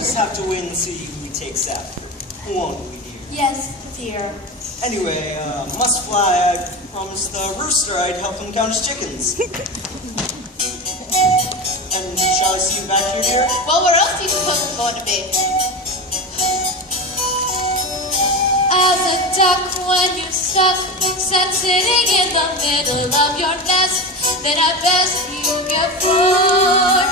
just have to wait and see who he takes after, won't we, dear? Yes, dear. Anyway, must fly. I promised the rooster I'd help him count his chickens. And shall I see you back here, dear? Well, where else do you suppose I'm going to be? As a duck when you stuck, sat sitting in the middle of your nest, then I best you get bored.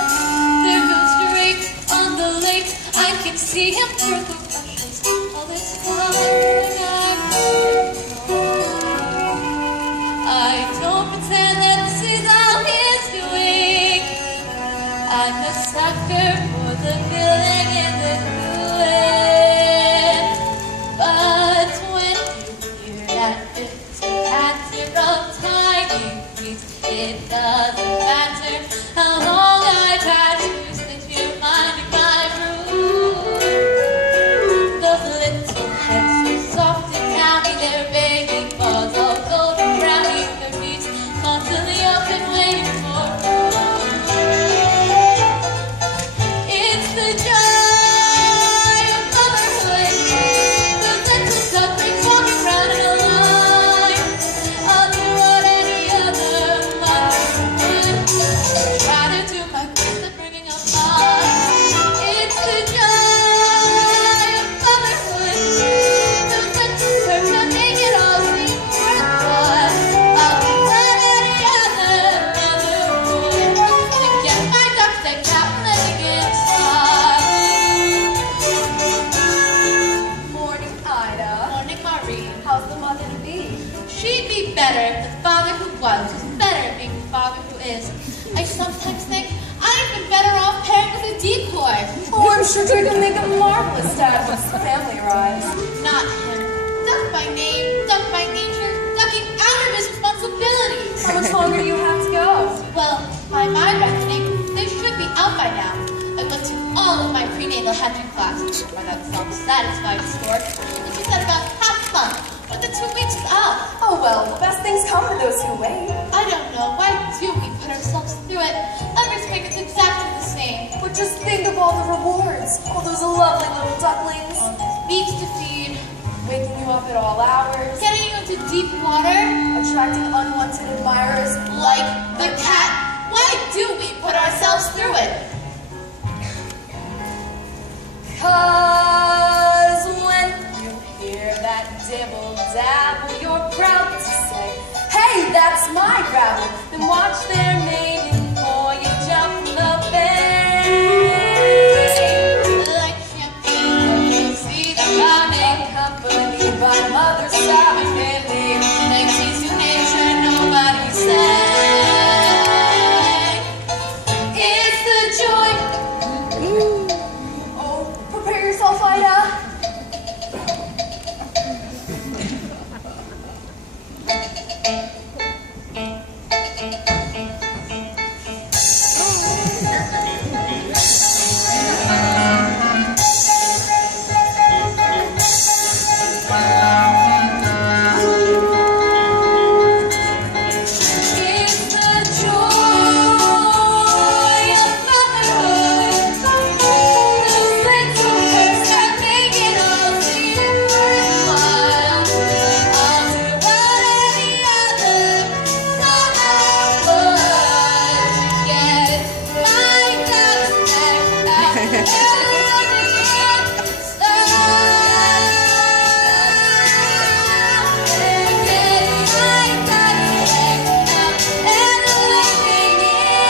There goes Drake on the lake, I can see him through the rushes all this time. I don't pretend that this is all he's doing. I'm a sucker for the feeling in the ruin. But when you hear that it's a pattern of tiny beats, it doesn't matter how long I've had to slip your mind in my room. Those little heads so soft and downy, their baby paws all golden browny, their knees constantly open waiting for room. It's the joy of motherhood. Those little sufferings walking round in a line. I'll do what any other mother would. Try to do my best at bringing up mine. It's the joy of motherhood. Those little curves that make it all seem worthwhile. I'll do what any other mother would. To get my ducks decked out and living inside. Morning, Ida. Morning, Marie. How's the mother to be? She'd be better if the father who was better at being the father who is. I sometimes think I'd been better off pairing with a decoy. Oh, I'm sure Drake will make a marvelous dad once the family arrives. Not him. Duck by name, duck by nature, ducking out of his responsibilities. How much longer do you have to go? Well, by my reckoning, they should be out by now. I went to all of my prenatal hatching classes for that self-satisfied sport, and she said about half a month, but the 2 weeks is up. Oh, well, the best things come to those who wait. I don't know. Why do we put ourselves through it? Others make it exactly the same. But just think of all the rewards. All those lovely little ducklings. All these beaks to feed, Waking you up at all hours. getting you into deep water, Attracting unwanted admirers. like the cat. Why do we put ourselves through it? 'Cause when you hear that dibble dabble, you're proud to say, hey, that's my gravel. Then watch their mating before you jump the bay. Like champagne, when you see the running, Accompanied by Mother sobbing relief. makes these to nature nobody sang. It's the joy. Oh, prepare yourself, Ida. It's the joy of motherhood. Those little curves that make it all seem worthwhile. I'll do what any other mother would to get my ducks decked out and living inside.